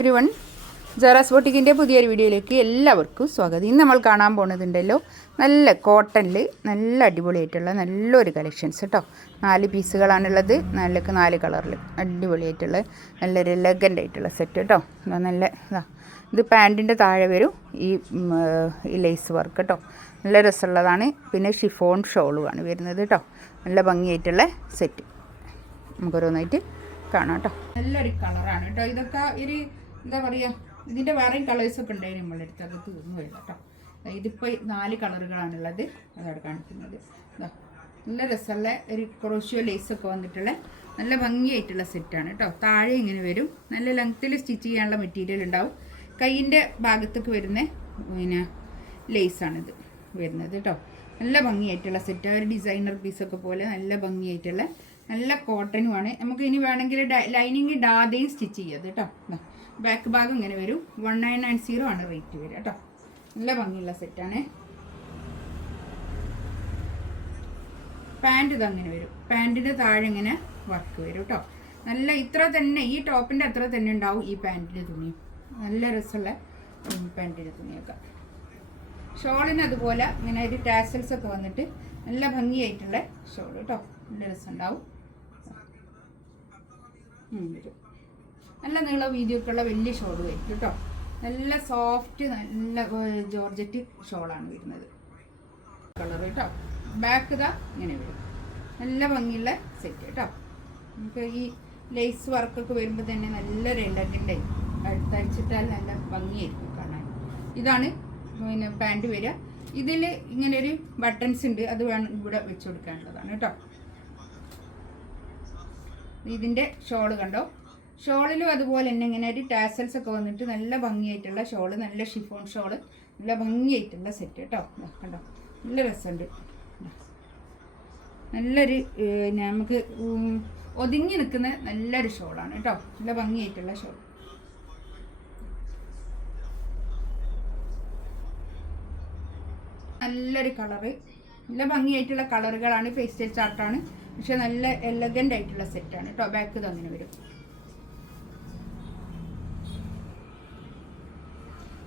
Everyone, ജറാസ് ബൊട്ടിക്കിൻ്റെ പുതിയൊരു വീഡിയോയിലേക്ക് എല്ലാവർക്കും സ്വാഗതം. ഇന്ന് നമ്മൾ കാണാൻ പോകുന്നതുണ്ടല്ലോ നല്ല കോട്ടണിൽ നല്ല അടിപൊളിയായിട്ടുള്ള നല്ലൊരു കളക്ഷൻസ് കേട്ടോ. 4 പീസുകളാണുള്ളത്. 4 കളറിൽ അടിപൊളിയായിട്ടുള്ള നല്ലൊരു എലഗൻ്റ് ആയിട്ടുള്ള സെറ്റ് കേട്ടോ. നല്ല ഇത് പാൻറ്റിൻ്റെ താഴെ വരും ഈ ലേസ് വർക്ക് കേട്ടോ. നല്ല രസമുള്ളതാണ്. പിന്നെ ഷിഫോൺ ഷോളുമാണ് വരുന്നത് കേട്ടോ. നല്ല ഭംഗിയായിട്ടുള്ള സെറ്റ് നമുക്കൊരോന്നായിട്ട് കാണാം കേട്ടോ. നല്ലൊരു കളറാണ് കേട്ടോ. ഇതൊക്കെ ഒരു എന്താ പറയുക, ഇതിൻ്റെ വേറെയും കളേഴ്സൊക്കെ ഉണ്ടായിരുന്നു നമ്മളുടെ അടുത്ത്. അത് തീർന്നുമില്ല കേട്ടോ. ഇതിപ്പോൾ 4 കളറുകളാണുള്ളത്. അതാണ് കാണിക്കുന്നത്. നല്ല രസമുള്ള ഒരു ക്രോഷ്യോ ലേസൊക്കെ വന്നിട്ടുള്ള നല്ല ഭംഗിയായിട്ടുള്ള സെറ്റാണ് കേട്ടോ. താഴെ ഇങ്ങനെ വരും. നല്ല ലെങ്ത്തിൽ സ്റ്റിച്ച് ചെയ്യാനുള്ള മെറ്റീരിയൽ ഉണ്ടാവും. കൈയിൻ്റെ ഭാഗത്തേക്ക് വരുന്ന പിന്നെ ലേസാണിത് വരുന്നത് കേട്ടോ. നല്ല ഭംഗിയായിട്ടുള്ള സെറ്റ്. ഒരു ഡിസൈനർ പീസൊക്കെ പോലെ നല്ല ഭംഗിയായിട്ടുള്ള നല്ല കോട്ടനുമാണ്. നമുക്ക് ഇനി വേണമെങ്കിൽ ലൈനിങ് ഇടാതെയും സ്റ്റിച്ച് ചെയ്യാം കേട്ടോ. ബാക്ക് ഭാഗം ഇങ്ങനെ വരും. 1990 ആണ് റേറ്റ് വരിക കേട്ടോ. നല്ല ഭംഗിയുള്ള സെറ്റാണ്. പാൻറ്റ് ഇതങ്ങനെ വരും. പാൻറ്റിൻ്റെ താഴെ ഇങ്ങനെ വർക്ക് വരും കേട്ടോ. നല്ല ഇത്ര തന്നെ, ഈ ടോപ്പിൻ്റെ അത്ര തന്നെ ഉണ്ടാവും ഈ പാൻറ്റിൻ്റെ തുണി. നല്ല രസമുള്ള പാൻറ്റിൻ്റെ തുണിയൊക്കെ. ഷോളിന് അതുപോലെ ഇങ്ങനെ ഒരു ടാസൽസ് ഒക്കെ വന്നിട്ട് നല്ല ഭംഗിയായിട്ടുള്ള ഷോൾ കേട്ടോ. നല്ല രസമുണ്ടാവും. നല്ല നീള വീതിയൊക്കെയുള്ള വലിയ ഷോൾ വരും കേട്ടോ. നല്ല സോഫ്റ്റ് നല്ല ജോർജറ്റ് ഷോളാണ് വരുന്നത്. കളർ കേട്ടോ. ബാക്ക് ഇതാ ഇങ്ങനെ വരും. നല്ല ഭംഗിയുള്ള സെറ്റ് കേട്ടോ. നമുക്ക് ഈ ലേസ് വർക്കൊക്കെ വരുമ്പോൾ തന്നെ നല്ലൊരു എലഗൻ്റ് തയ്ച്ചിട്ടാൽ നല്ല ഭംഗിയായിരിക്കും കാണാൻ. ഇതാണ് പിന്നെ പാൻറ്റ് വരിക. ഇതിൽ ഇങ്ങനെ ഒരു ബട്ടൺസ് ഉണ്ട്. അത് വേണം ഇവിടെ വെച്ച് കൊടുക്കാനുള്ളതാണ് കേട്ടോ. ഇതിൻ്റെ ഷോള് കണ്ടോ. ഷോളിലും അതുപോലെ തന്നെ ഇങ്ങനെ ഒരു ടാസൽസ് ഒക്കെ വന്നിട്ട് നല്ല ഭംഗിയായിട്ടുള്ള ഷോള്. നല്ല ഷിഫോൺ ഷോള്. നല്ല ഭംഗിയായിട്ടുള്ള സെറ്റ് കേട്ടോ. കണ്ടോ, നല്ല രസമുണ്ട്. നല്ലൊരു നമുക്ക് ഒതുങ്ങി നിൽക്കുന്ന നല്ലൊരു ഷോളാണ് കേട്ടോ. നല്ല ഭംഗിയായിട്ടുള്ള ഷോൾ. നല്ലൊരു കളറ്. നല്ല ഭംഗിയായിട്ടുള്ള കളറുകളാണ്. പേസ്റ്റൽ ചാർട്ടാണ്. പക്ഷെ നല്ല എലഗൻ്റ് ആയിട്ടുള്ള സെറ്റാണ് കേട്ടോ. ബാക്ക് ഇത് അങ്ങനെ വരും.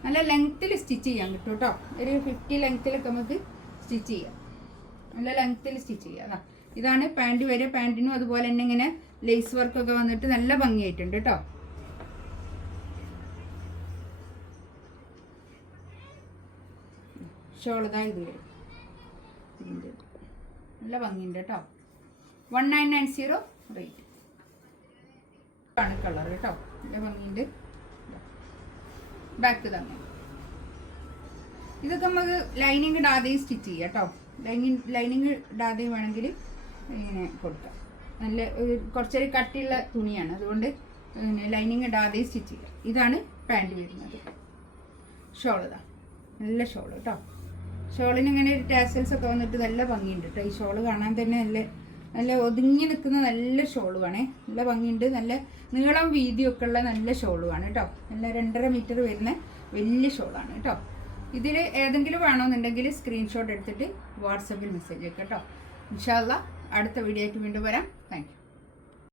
നല്ല ലെങ്ത്തിൽ സ്റ്റിച്ച് ചെയ്യാൻ കിട്ടും കേട്ടോ. ഒരു 50 ലെങ്ത്തിലൊക്കെ നമുക്ക് സ്റ്റിച്ച് ചെയ്യാം. നല്ല ലെങ്ത്തിൽ സ്റ്റിച്ച് ചെയ്യാം. ഇതാണ് പാൻറ്റ് വരെ. പാൻറ്റിനും അതുപോലെ തന്നെ ഇങ്ങനെ ലേസ് വർക്കൊക്കെ വന്നിട്ട് നല്ല ഭംഗിയായിട്ടുണ്ട് കേട്ടോ. ഷോൾതാ ഇത് വരും. നല്ല ഭംഗിയുണ്ട് കേട്ടോ. 1990 റേറ്റ് ആണ്. കളർ കേട്ടോ. നല്ല ഭംഗിയുണ്ട്. ബാക്ക് തന്നെ ഇതൊക്കെ നമുക്ക് ലൈനിങ് ഇടാതെയും സ്റ്റിച്ച് ചെയ്യാം കേട്ടോ. ലൈനിങ് ഇടാതെയും വേണമെങ്കിൽ ഇങ്ങനെ കൊടുക്കാം. നല്ല കുറച്ചൊരു കട്ടിയുള്ള തുണിയാണ്. അതുകൊണ്ട് ലൈനിങ് ഇടാതെയും സ്റ്റിച്ച് ചെയ്യാം. ഇതാണ് പാൻറ്റ് വരുന്നത്. ഷോൾ ഇതാ നല്ല ഷോൾ കേട്ടോ. ഷോളിന് ഇങ്ങനെ ഒരു ടാസൽസ് ഒക്കെ വന്നിട്ട് നല്ല ഭംഗിയുണ്ട് കേട്ടോ. ഈ ഷോള് കാണാൻ തന്നെ നല്ല ഒതുങ്ങി നിൽക്കുന്ന നല്ല ഷോളുവാണേ. നല്ല ഭംഗിയുണ്ട്. നല്ല നീളം വീതിയൊക്കെ ഉള്ള നല്ല ഷോളുമാണ് കേട്ടോ. നല്ല 2.5 മീറ്റർ വരുന്ന വലിയ ഷോളാണ് കേട്ടോ. ഇതിൽ ഏതെങ്കിലും വേണമെന്നുണ്ടെങ്കിൽ സ്ക്രീൻഷോട്ട് എടുത്തിട്ട് വാട്സപ്പിൽ മെസ്സേജ് വെക്കാം കേട്ടോ. ഇൻഷാ അല്ലാഹ് അടുത്ത വീഡിയോ ആയിട്ട് വീണ്ടും വരാം. Thank you.